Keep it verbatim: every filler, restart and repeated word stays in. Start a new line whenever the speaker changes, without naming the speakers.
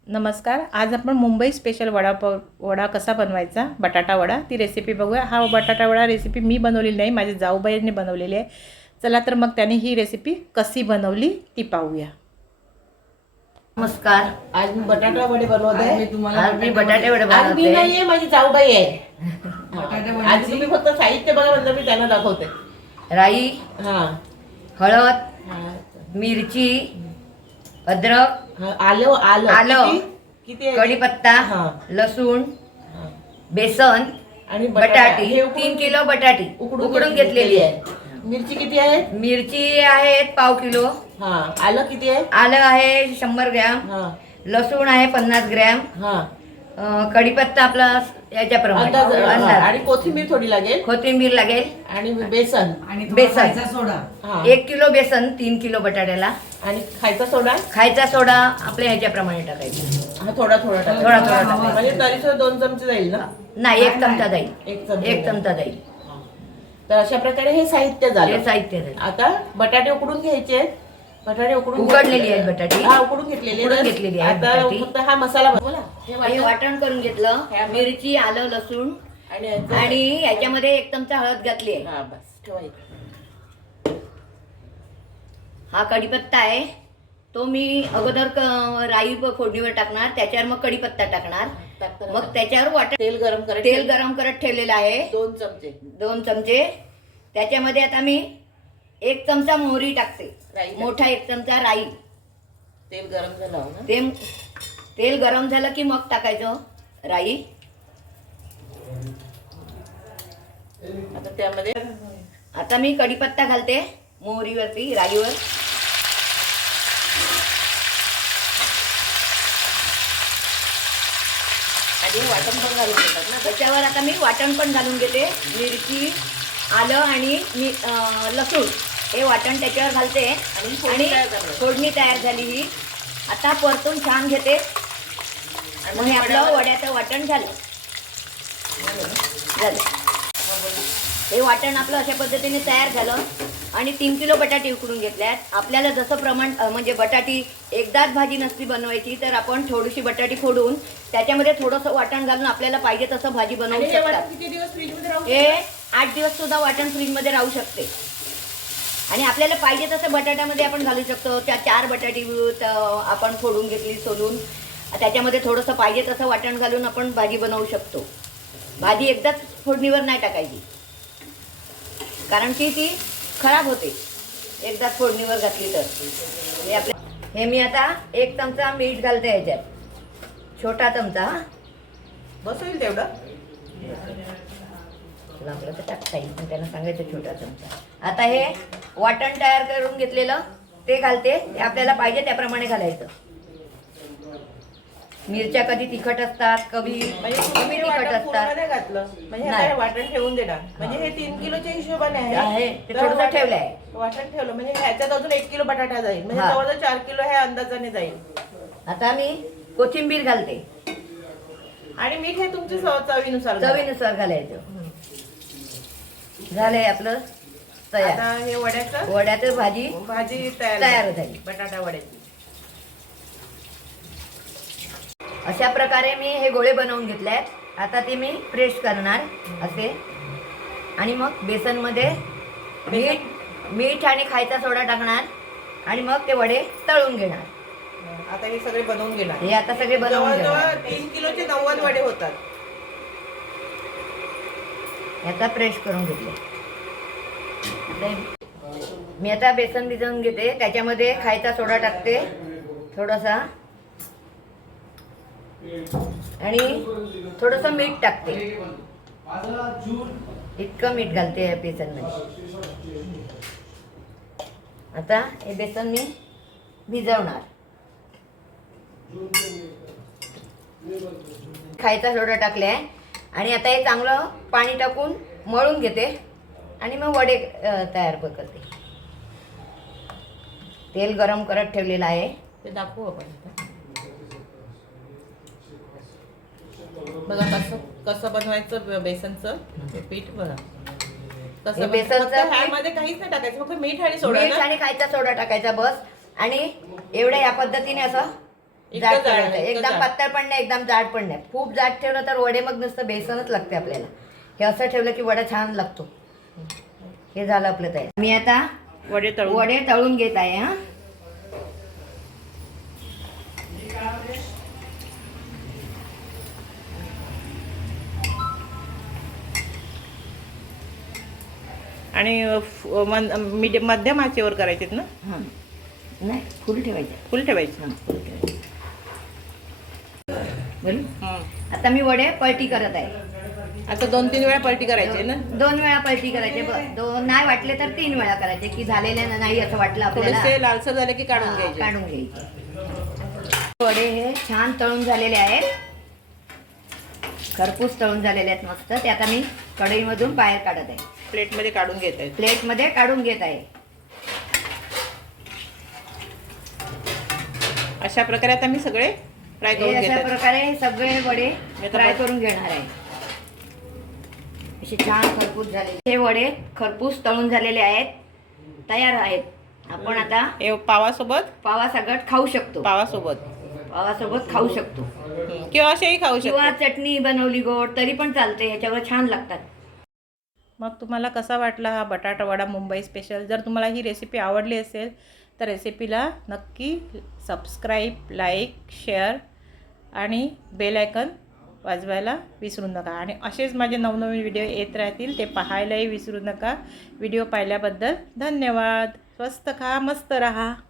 नमस्कार. आज आपण मुंबई स्पेशल वडापाव वडा कसा बनवायचा, बटाटा वडा, ती रेसिपी बघूया. हा बटाटा वडा रेसिपी मी बनवलेली नाही, माझ्या जाऊबाईंनी बनवलेली आहे. चला तर मग त्याने ही रेसिपी कशी बनवली ती पाहूया.
नमस्कार.
आज मी बटाटा वडे बनवत आहे.
मी तुम्हाला आज मी बटाटे वडे
आज मी
बनवते.
नाहीये, माझी जाऊबाई आहे.
बटाटे
आज
वड्याची
तुम्ही फक्त साहित्य बघा म्हणजे मी त्यांना दाखवते.
राई,
हा
हळद,
हा.
मिरची, अद्रक,
हा, आलं आलं
आलं,
किती? किती आहे?
कढीपत्ता,
हा.
लसूण,
हा.
बेसन,
आणि बटाटा.
बटाटी
हे उकडून-
तीन किलो बटाटी उकडून घेतलेली आहे.
मिरची किती आहे?
मिरची आहेत पाव किलो,
हा. आलं किती आहे?
आलं आहे शंभर ग्रॅम,
हा
लसूण आहे पन्नास ग्रॅम,
हा
अं, कढीपत्ता आपला याच्याप्रमाणे
अंदाज हा.
अंदाज.
आणि कोथिंबीर थोडी लागेल
कोथिंबीर लागेल,
आणि बेसन
बेसन
सोडा
हा.
एक किलो बेसन तीन किलो बटाट्याला.
आणि खायचा सोडा
खायचा सोडा आपल्या ह्याच्याप्रमाणे टाकायचा.
हा थोडा थोडा टाका.
थोडा थोडा टाकायचा.
म्हणजे तरी सुद्धा दोन चमचे जाईल ना?
नाही एक चमचा जाईल,
एक चमचा
एक
जाईल.
चमचा जाईल.
तर अशा प्रकारे हे साहित्य
हे
झालं.
साहित्य जाईल.
आता बटाटे उकडून घ्यायचे आहेत. बटाटे उकडून
उकडलेली
घेतले-
आहेत बटाटी.
हा उकडून घेतलेली
उकडून
आहेत.
घेतलेली आहेत
आता
बटाटी.
फक्त हा मसाला बन- बोला हे
हे
वाटण
वाटण करून घेतलं,
हे आपण-
मिरची, आलं, लसूण
आणि याचं-
आणि याच्यामध्ये एक चमचा हळद घातली आहे.
हा बस ठेवा इथे.
हा कढीपत्ता आहे, तो मी अगोदर क- राई व फोडणीवर टाकणार, त्याच्यावर मग कढीपत्ता टाकणार,
टाकताना
मग त्याच्यावर वाटण
तेल गरम करायचं.
तेल गरम करत ठेवलेलं आहे
दोन चमचे
दोन चमचे. त्याच्यामध्ये आता मी एक चमचा मोहरी टाकते,
राई.
मोठा एक चमचा राई.
तेल गरम झालं हो ना?
ते तेल गरम झालं की मग टाकायचं राई.
आता त्यामध्ये
आता मी कढीपत्ता घालते मोहरीवरती, राईवर.
आणि हे वाटण पण घालून घेतात ना?
त्याच्यावर आता मी वाटण पण घालून घेते. मिरची, आलं आणि मी अं, लसूण हे वाटण त्याच्यावर घालते.
आणि फोडणी
आणि
तयार झाली.
फोडणी तयार झाली ही. आता परतून छान घेते. मग हे आपलं वड्याचं वाटण झालं झालं हे वाटण आपलं अशा पद्धतीने तयार झालं. आणि तीन किलो बटाटे उकडून घेतल्यात. आपल्याला जसं प्रमाण अं, म्हणजे बटाटी एकदाच भाजी नसती बनवायची, तर आपण थोडीशी बटाटी फोडून त्याच्यामध्ये थोडंसं वाटण घालून आपल्याला पाहिजे तसं भाजी बनवू
आणि हे
शकतात.
वाटण किती दिवस फ्रीजमध्ये राहू
हे आठ दिवस सुद्धा वाटण फ्रीजमध्ये राहू शकते. आणि आपल्याला पाहिजे तसं बटाट्यामध्ये आपण घालू शकतो. त्या चार बटाटी त- आपण फोडून घेतली सोलून, त्याच्यामध्ये थोडंसं पाहिजे तसं वाटण घालून आपण भाजी बनवू शकतो. भाजी एकदाच फोडणीवर नाही टाकायची, कारण की ती खराब होते एकदाच फोडणीवर घातली तर. हे आपल्या हे मी आता एक चमचा मीठ घालते याच्यात, छोटा चमचा. हा.
बस होईल तेवढं.
लागलं तर टाकता येईल, पण त्यांना सांगायचं छोटा चमचा. आता हे वाटण तयार करून घेतलेलं ते घालते. ते आपल्याला पाहिजे त्याप्रमाणे घालायचं. मिरच्या कधी तिखट असतात, कधी
म्हणजे
कमी
तुम्ही हे
तिखट
वाटण
असतात.
पूर्ण नाही घातलं म्हणजे
नाही.
आता हे वाटण ठेवून देणार. म्हणजे हे तीन किलोच्या हिशोबाने
आहे.
आहे.
ते
तर
थोडंसं
वाटण-
ठेवलंय.
वाटण ठेवलं म्हणजे ह्याच्यात अजून एक किलो बटाटा जाईल. म्हणजे
हा.
जवळजवळ चार किलो ह्या अंदाजाने जाईल.
आता मी कोथिंबीर घालते,
आणि मीठ हे तुमच्या चव- चवीनुसार घाला.
चवीनुसार घालायचं. झालंय आपलं तयार.
आता हे वड्याचं
वड्याचं भाजी
भाजी तयार
तयार
झाली.
झाली.
बटाटा वड्याची.
अशा प्रकारे मी हे गोळे बनवून घेतले. आता ते मी प्रेस करणार असे. आणि मग बेसनमध्ये मीठ मीठ आणि खायचा सोडा टाकणार. आणि मग ते वडे तळून घेणार.
आता हे सगळे बनवून घेणार.
हे आता सगळे बनवून घेणार.
जवळजवळ तीन किलोचे नव्वद वडे होतात.
याचा प्रेस करून घेतले. आता मी आता बेसन भिजवून घेते. त्याच्यामध्ये खायचा सोडा टाकते थोडासा, आणि थोडंसं मीठ टाकते. इतकं मीठ घालते या बेसनमध्ये. आता हे बेसन मी भिजवणार. खायचा सोडा टाकलाय आणि आता हे चांगलं पाणी टाकून मळून घेते. आणि मग वडे अ, तयार करते. तेल गरम करत ठेवलेलं आहे.
ते दाखवू आपण आता. बघा कसं कसं बनवायचं बेसनचं ते पीठ. बघा
हे
कसं
बेसनचं
फक्त
पीठ-
ह्यामध्ये काहीच नाही टाकायचं, फक्त मीठ आणि सोडा
मीठ
ना?
आणि खायचा सोडा टाकायचा बस. आणि एवढ्या या पद्धतीने असं
इतकं
जाड
जाड
ठेवायचं.
नाही, इतकं
एकदम
जाड.
पातळ पण नाही एकदम जाड पण नाही. खूप जाड ठेवलं तर वडे मग नुसतं बेसनच लागते आपल्याला. हे असं ठेवलं की वडा छान लागतो. हे झालं आपलं तयार. मी आता
वडे तळून
वडे तळून घेत आहे हा.
आणि फ- मन- मीडियम मध्यम आचेवर करायचेत ना,
हां नाही फुल ठेवायचं.
फुल ठेवायचं.
हां फुल ठेवायचं. बरं
हं.
आता मी वडे पलटी करत आहे.
आता दोन तीन वेळा पलटी करायची ना.
दोन वेळा पलटी करायचे. ब- दोन नाही वाटले तर तीन वेळा करायचे की झालेले नाही असं वाटलं आपल्याला.
थोडेसे लालसर झाले की काढून
हां,
घ्यायचे.
काढून घ्यायचे. वडे हे छान तळून झालेले आहेत. खरपूस तळून झालेले आहेत मस्त. ते आता मी कढईमधून बाहेर काढत आहे.
प्लेटमध्ये काढून घेत आहेत.
प्लेटमध्ये काढून घेत आहे.
अशा प्रकारे आता मी सगळे फ्राय
हे
करून
अशा
घेते.
प्रकारे सगळे वडे
आता
फ्राय
बस-
करून घेणार आहे. असे छान खरपूस झालेले हे वडे खरपूस तळून झालेले आहेत. तयार आहेत. आपण आता
हे पावासोबत
पावासकट खाऊ शकतो.
पावासोबत
पावासोबत खाऊ शकतो.
हं. किंवा असेही खाऊ
किंवा
शकतो.
चटणी बनवली गोड तरी पण चालते. याच्यावर छान लागतात.
मग तुम्हाला कसा वाटला हा बटाटा वडा मुंबई स्पेशल? जर तुम्हाला ही रेसिपी आवडली असेल तर रेसिपीला नक्की सबस्क्राईब, लाईक, शेअर आणि बेल आयकन वाजवायला विसरू नका. आणि असेच माझे नवनवीन व्हिडिओ येत राहतील, ते पाहायलाही विसरू नका. व्हिडिओ पाहिल्याबद्दल धन्यवाद. स्वस्त खा, मस्त रहा.